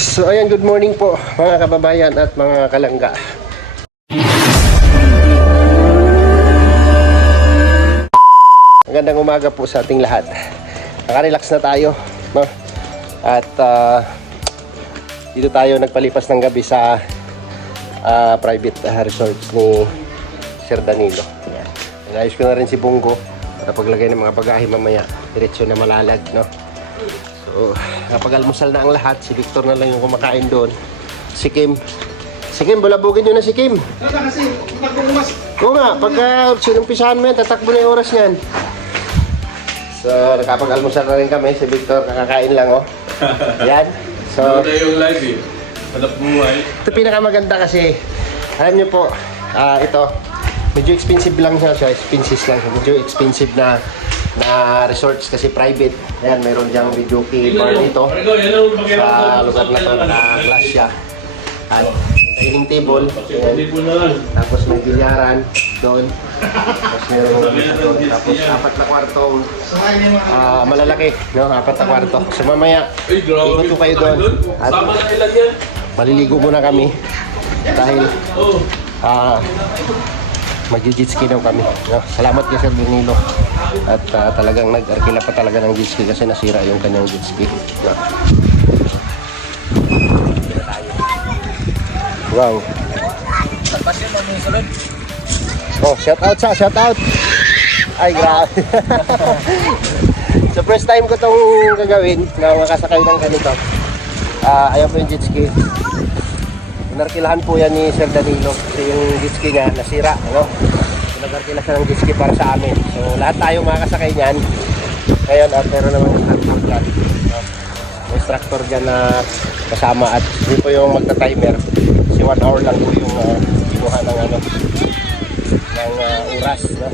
So ayan, good morning po mga kababayan at mga kalangga. Magandang umaga po sa ating lahat. Nakarelax na tayo, no? At dito tayo nagpalipas ng gabi sa private resorts ni Sir Danilo. Inayos ko na rin si Bungo para paglagay ng mga bagahe mamaya diretso na Malalag, no? So, napag-almusal na ang lahat. Si Victor na lang yung kumakain doon. Si Kim, bulabugin nyo na si Kim. Kasi, magbubumas. Oo nga, pagka sinumpisahan mo yan, tatakbo na yung oras niyan. So, nakapag-almusal na rin kami. Si Victor, nakakain lang, oh. Yan. So, ito yung live eh. Hanap buhay. ito pinakamaganda kasi, alam nyo po, ito, medyo expensive lang siya. Expensive lang siya. Medyo expensive na resorts kasi private. Ayan, mayroon diyang video key bar dito. Sa lugar na to, naka-glass siya. At dining table. Ayan. Tapos may bilyaran doon. Tapos mayroon doon. Tapos apat na kwartong malalaki, no? Apat na kwarto. So mamaya, ikot ko kayo doon. At maliligo muna kami. Dahil mag-jet ski daw kami, no? Salamat kay Sir Danilo. At talagang nag-arkila pa talaga ng jet ski kasi nasira yung kanyang jet ski, no? Wow. Oh, shout out. Ay, grabe. So first time ko tong gagawin na makasakay ng ganito. Ayan po yung jet ski. Narkilahan po yan ni Sir Danilo kasi yung jet ski niya nasira, ano? Nag-arkila siya ng jet ski para sa amin. So lahat tayo makakasakay niyan. Ngayon at meron naman instructor dyan, no? Instructor dyan na kasama at hindi po yung magta-timer kasi 1 hour lang po yung kinuha ng oras, no?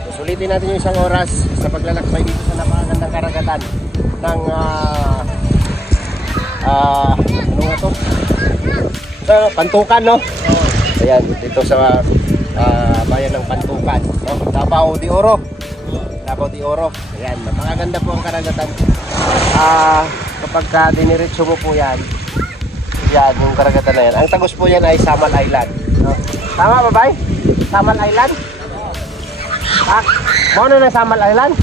So sulitin natin yung isang oras sa paglalakbay dito sa napakagandang karagatan ng ano nga to? Pantukan, no? Ayan, dito sa bayan ng Pantukan, no? Davao de Oro. Ayan, napakaganda po ang karagatan. Kapag diniretso mo po yan, yung karagatan na yan. Ang tagos po yan ay Samal Island, no? Tama ba, bay? Samal Island? Ano na Samal Island?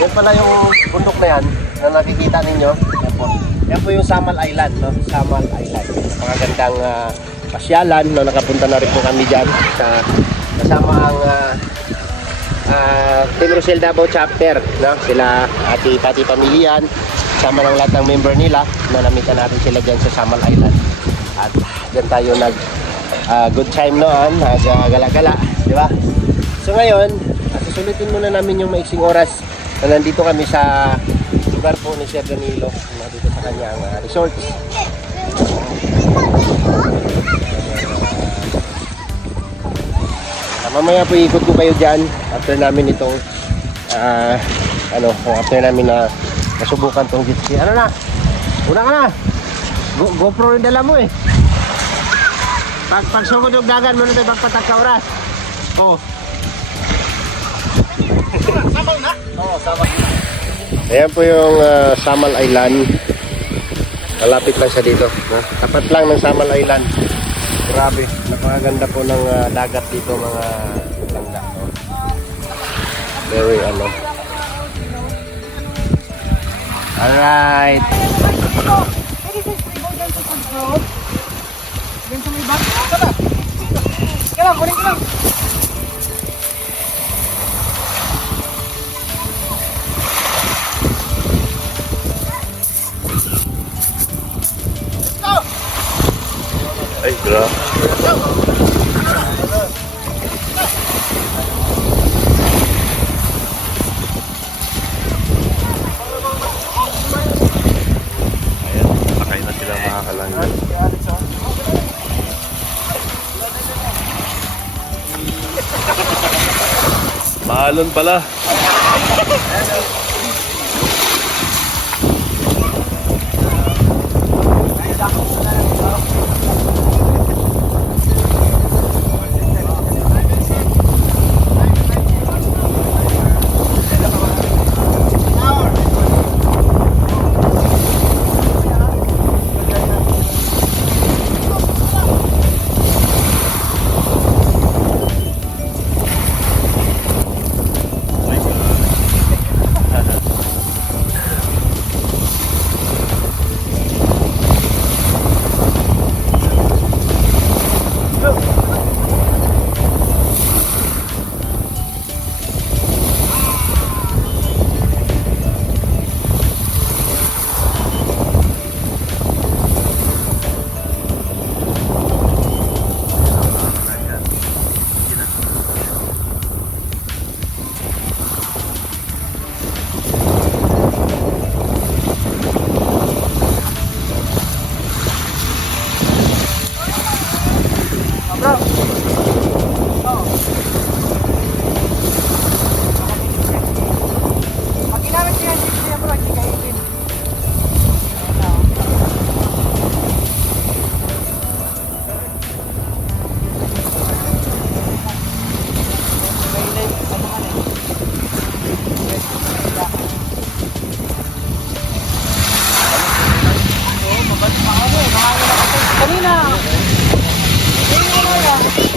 Yan pala yung bundok na yan na nakikita ninyo. Yan po yung Samal Island, no? Samal Island. Napakagandang pasyalan, no? Nakapunta na rin po kami dyan kasama ang Team Rosel Davao chapter, no? Sila pati pamilyan, sama ng lahat ng member nila. Namitan natin sila dyan sa Samal Island. At dyan tayo good time noon, gala-gala, di ba? So ngayon, susulitin muna namin yung maiksing oras na nandito kami sa lugar po ni Sir Danilo, dito sa kanyang resort. Mamaya po ikot ko kayo dyan after namin itong after namin na nasubukan tong jet ski. Ano na? Una ka na! GoPro rin dala mo eh. Pagsugod yung dagan mo na tayo pagpatak ka oras. Oo. Sabaw na? Oo, sabaw. Ayan po yung Samal Island. Malapit lang siya dito, no? Tapat lang ng Samal Island. Grabe, napakaganda po ng dagat dito mga langga, no? Very Alright. Kunin ko lang. Ay, grabe. Ayan, sakay na sila mga kalangga. Mahalon pala.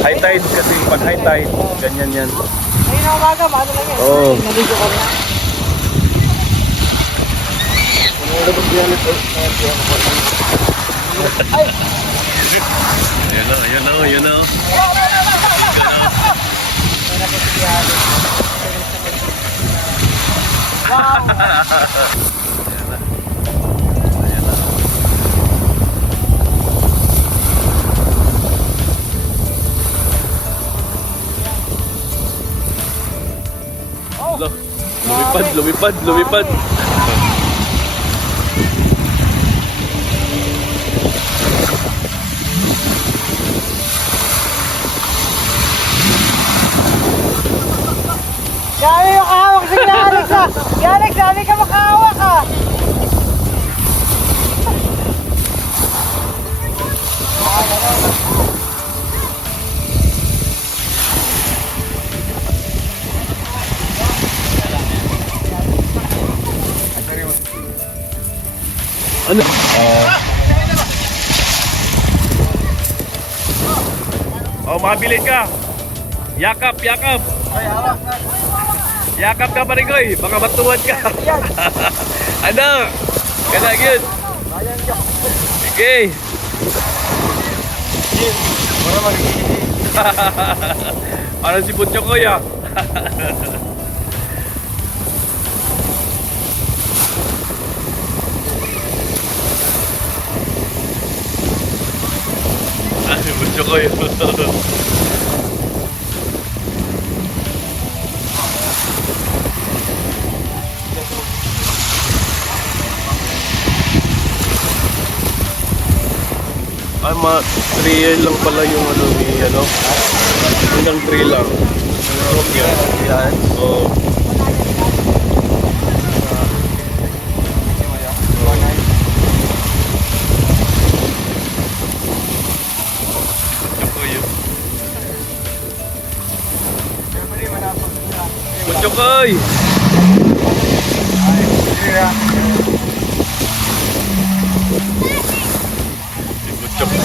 High tide kasi pag high tide, ganyan yan. Ngayon na umaga, maano lang yan. Oo. Naligo kami. Yun na. Lumipad. Sabi yung kahawak si Alex ah. Si Alex, sabi ka makahawak ah. Ano? Oh, makabili ka. Yakap. Yakap ka pa rin, Koy. Baka matuwad ka. Ano? Kana, yun. Okay. Parang si Butcho, Koy, ah. Si Butcho, Koy. Ay, trail lang pala yung ano ni ano. Unang trail lang. Yan. Oo. Butchokoy! Butchokoy!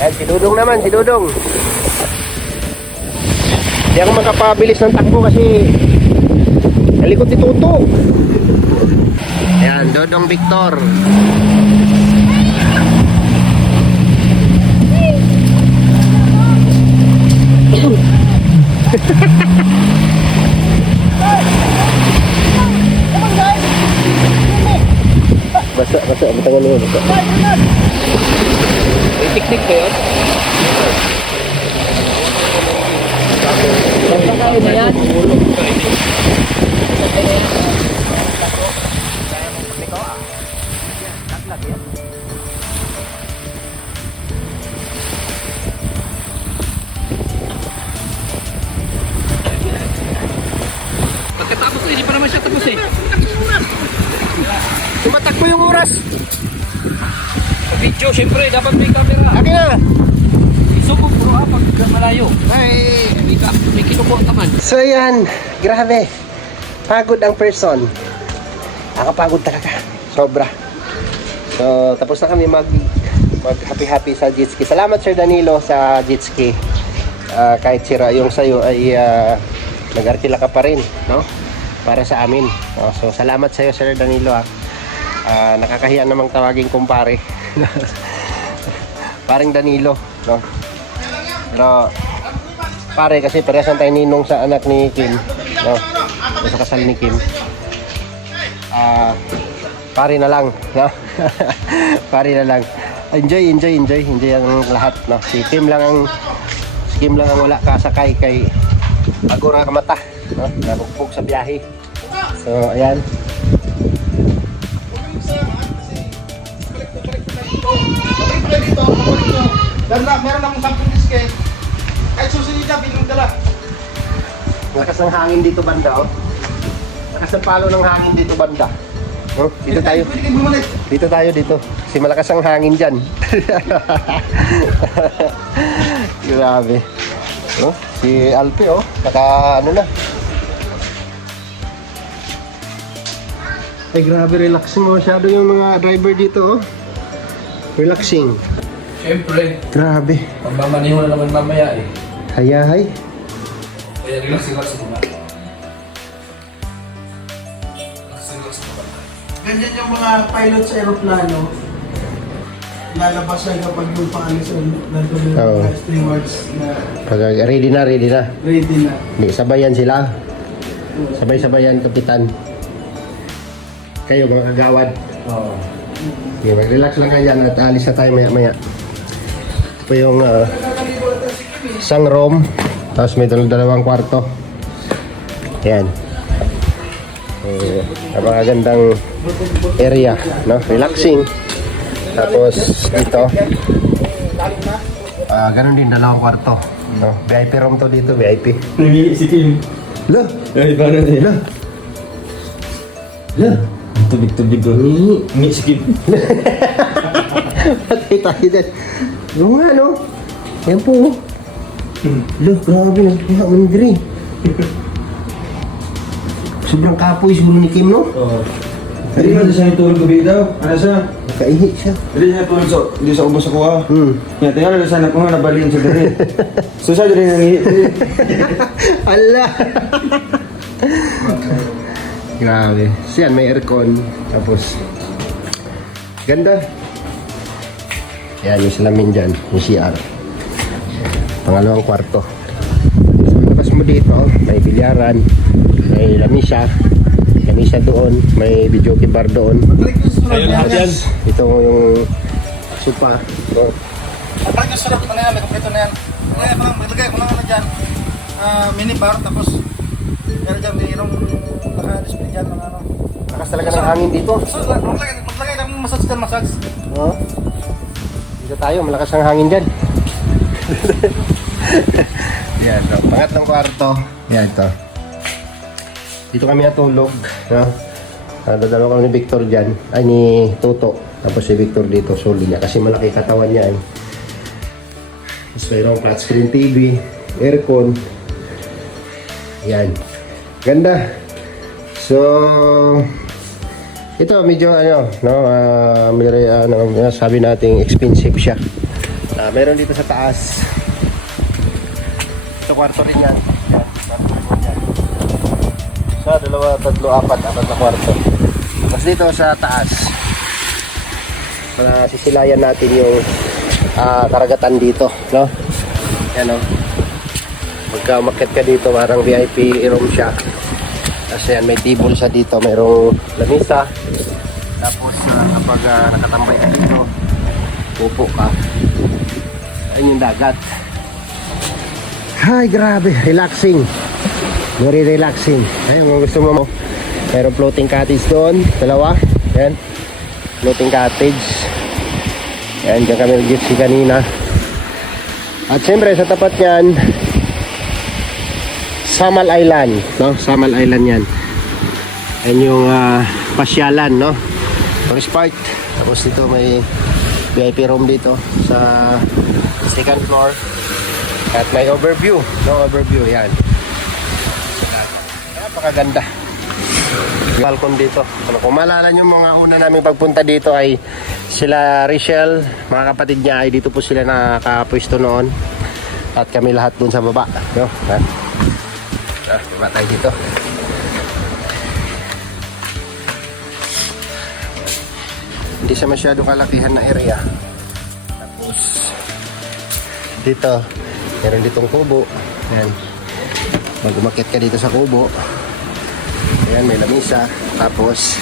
Ayan, si Dudong naman, si Dudong. Hindi ako makapabilis ng takbo kasi nalikot ni Tuto. Ayan, Dodong Victor. Basa, matangan mo, basa. May tiktik ba yun? Basta kayo na yan. Pagkatapos hindi pa naman siya tapos eh. Tumatakbo yung oras. Sa video, syempre, dapat may camera. Akin na. Isubok bro ha, pag malayo. Ay. May kinukuha ka man. So yan, grabe. Pagod ang person. Nakapagod talaga. Sobra. So, tapos na kami mag happy-happy sa jet ski. Salamat Sir Danilo sa jet ski. Kahit sira yung sayo ay nag-arkila ka pa rin, no? para sa amin. So salamat sa iyo, Sir Danilo. Nakakahiya namang tawagin kumpare. Paring Danilo, no? Pero pare kasi paresan tayo ninong sa anak ni Kim, no? Sa kasal ni Kim. Pare na lang, no? Pare na lang. Enjoy ang lahat, no? Si Kim lang ang wala kasakay kay bago na kamata, no? Nabugbog sa biyahe. So ayan. Meron akong 10 diske. Kahit susunod na, bilang dala. Lakas ng hangin dito banda, oh. Lakas ng palo ng hangin dito banda. Oh, dito tayo. Pwede kayo bumalik. Dito tayo dito. Kasi malakas ang hangin diyan. Grabe. Oh, si Alpi, oh. Ano na. Ay, grabe, relaxing masyado yung mga driver dito, oh. Relaxing. Siyempre, Grabe. pagmamaniho na naman mamaya eh. Hayahay. Kaya relax muna. Relax muna. Ganyan yung mga pilot sa aeroplano. Lalabas na kapag yung paalis nandun yung Oo. mga stewards na Pag ready na. ready na. Hindi, sabayan sila. Sabay-sabayan, kapitan. Kayo, mga kagawad. Oo. Okay, mag-relax lang kayo dyan at alis na tayo maya-maya. Ito po yung isang room. Tapos may dalawang kwarto. Ayan. Napakagandang area, no? Relaxing. Tapos dito. Ganun din, dalawang kwarto. No? VIP room to dito, VIP. Nangihi si Kim. Lo! Ay, paano din? Lo! Lo! Tubig-tubig ko. Nangihi si Kim. Patay tayo din. Oo nga, no? Yan po. Oh. Lo, grabe. Nagpuha mo ni sobrang kapoy siguro ni Kim, no? Oo. Hindi ba siya itulog gabi daw? Ano siya? Nakaihi siya. Hindi siya itulog sa... Hindi sa ubos ako ah. Yan, tingnan na sana kung nabalin sa dali. So siya dali nangihi. Ala! Grabe. Siyan, may aircon. Tapos, ganda. Yan, yung salamin dyan. Yung CR. Pangalawang kwarto. Sa labas mo dito, may bilyaran, may lamisa doon, may videoke bar doon. Ayun lahat yan. Ito yung sopa. So, Parang yung sarap na yan, may kompleto na yan. Kaya parang maglagay ko lang ano dyan. Minibar, tapos meron dyan, mayroong naka-display dyan ng ano. lakas talaga ng hangin dito. So, maglagay lang ng massage dyan, massage. Oh. Dito tayo, malakas ang hangin dyan. Yan, so, pangatlong kwarto. Yan, ito. Dito kami natulog. No? Dadalawa kami ni Victor dyan. Ay, ni Toto. Tapos si Victor dito, solo niya. Kasi malaki katawan niya. Tapos mayroong flat screen TV, aircon. Yan. Ganda. So, ito medyo no, sabi nating expensive siya. Meron dito sa taas. Ito kwarto rin yan. Sa dalawa, tatlo, apat na kwarto. Tapos dito sa taas, sisilayan natin yung karagatan dito, no? Yan, no? Pagka umakyat ka dito, parang VIP room siya. Kasi yan, may table siya dito, mayroong lamisa. Tapos kapag nakatambay ka dito, pupo ka. Ayun yung dagat. Ay, grabe, relaxing. Very relaxing. Ayun, kung gusto mo, mayroong floating cottage doon, dalawa. Yan, floating cottage. Yan, dyan kami nag-gypsy kanina. At siyempre, sa tapat yan, Samal Island, no? Samal Island yan. Yan yung pasyalan, no? Tourist park. Tapos dito may VIP room dito sa second floor. At may overview, no? Overview, yan. Napakaganda. Balkon dito. Kung maalala nyo, mga una namin pagpunta dito ay sila Richelle, mga kapatid niya ay dito po sila nakapwesto noon. At kami lahat dun sa baba, no? Baba tayo dito. Hindi siya masyado kalakihan na area. Tapos dito, meron ditong kubo. Ayan. Pag umakyat ka dito sa kubo, ayan, may lamisa. Tapos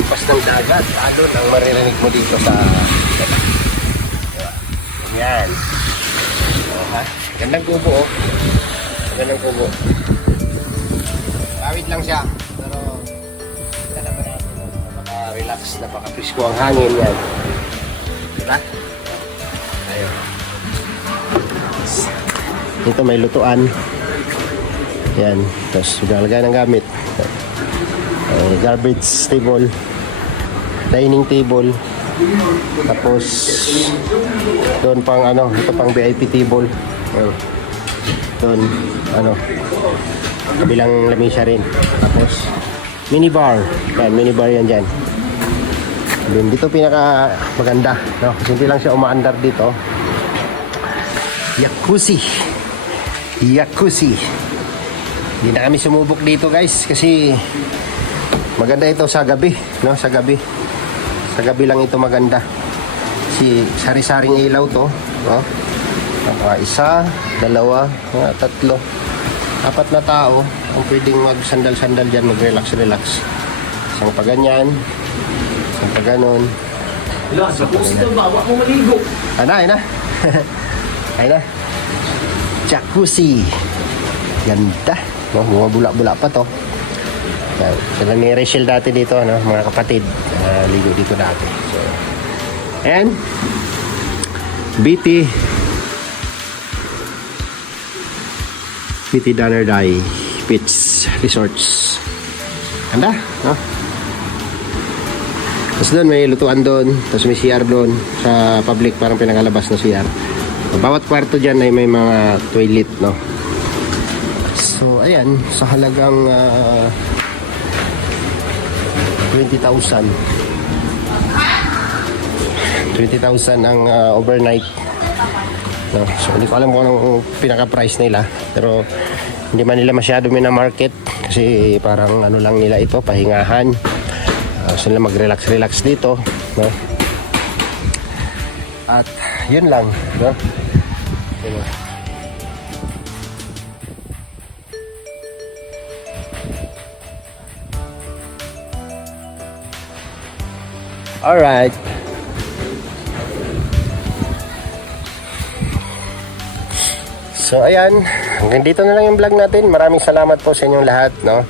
ipas ng dagat. Doon ang maririnig mo dito sa ayan. Gandang kubo, oh. Gandang kubo. Awit lang siya. Pero dala ba natin, napaka-relax, napaka-presko ang hangin yan. Diba? Ayun. Dito may lutuan. Yan. Tapos magalagay ng gamit. Garbage table. Dining table. Tapos doon pang ano, ito pang VIP table. Doon ano, kabilang lamesa rin. Tapos minibar. Yan, minibar yan dyan. Then dito pinaka maganda, no? Kasi hindi lang siya umaandar dito. Jacuzzi. Jacuzzi. Hindi na kami sumubok dito, guys, kasi maganda ito sa gabi, no? Sa gabi. Sa gabi lang ito maganda. Si sari-saring ilaw to, no? Isa, dalawa, tatlo, apat na tao ang pwedeng mag-sandal-sandal dyan, mag-relax-relax. Isang pa ganyan, isang pa ganon. Sa pusto, bawa mo maligo. Ay na. Ay na. Jacuzzi. Ganda. No, mga bula-bula pa to. Sila ni Rachel dati dito, no? Mga kapatid. Ligo dito dati. So, and BT Danardai Beach Resorts. Ganda, no? Tapos doon may lutuan doon, tapos may CR doon sa public, parang pinakalabas na CR. Bawat kwarto dyan ay may mga toilet, no? So ayan, sa halagang 20,000 ang overnight, no? So hindi ko alam kung anong pinaka-price nila, pero hindi man nila masyado mina-market kasi parang ano lang nila ito, pahingahan. Sila mag-relax-relax dito, no? At yun lang, no? Yun. Alright. So ayan, hanggang dito na lang yung vlog natin. Maraming salamat po sa inyong lahat, no?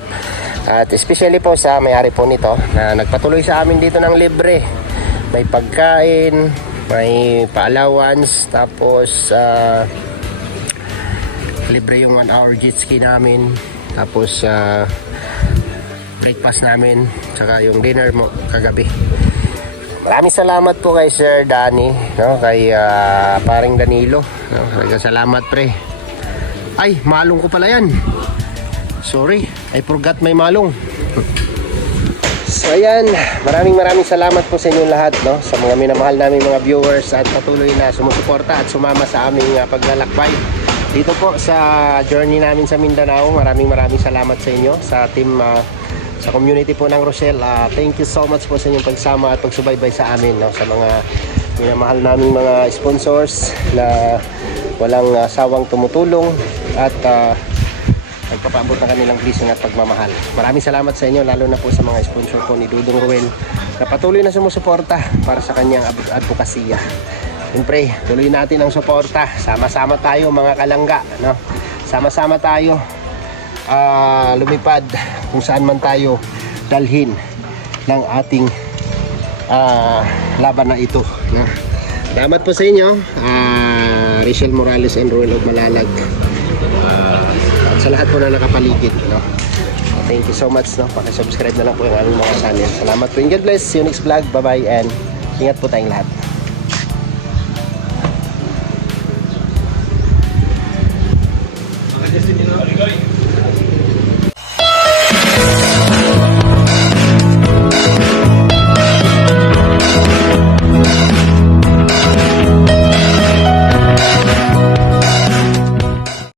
At especially po sa may-ari po nito na nagpatuloy sa amin dito ng libre. May pagkain, may pa-allowance, tapos libre yung 1 hour jet ski namin, tapos breakfast namin, saka yung dinner mo kagabi. Maraming salamat po kay Sir Danny, no? Kay paring Danilo, no? Salamat, pre. Ay, malong ko pala yan. Sorry, I forgot may malong. So ayan, maraming salamat po sa inyong lahat, no? Sa mga minamahal namin mga viewers at patuloy na sumusuporta at sumama sa aming paglalakbay dito po sa journey namin sa Mindanao. Maraming salamat sa inyo, sa team, sa community po ng Rochelle. Thank you so much po sa inyong pagsama at pagsubaybay sa amin, no? Sa mga minamahal naming mga sponsors na walang sawang tumutulong at nagpapaabot ng kanilang blessing at pagmamahal. Maraming salamat sa inyo, lalo na po sa mga sponsor po ni Dudong Ruel na patuloy na sumusuporta para sa kanyang advokasya. Siyempre, tuloy natin ang suporta. Sama-sama tayo mga kalangga, no? Sama-sama tayo lumipad kung saan man tayo dalhin ng ating laban na ito, no? Salamat po sa inyo, Rachel Morales and Ruel of Malalag. At sa lahat po na nakapaligid, no? Thank you so much, no? Paki-subscribe na lang po yung aming mga channel. Salamat po and God bless. See you next vlog. Bye-bye and ingat po tayong lahat. Aligoy.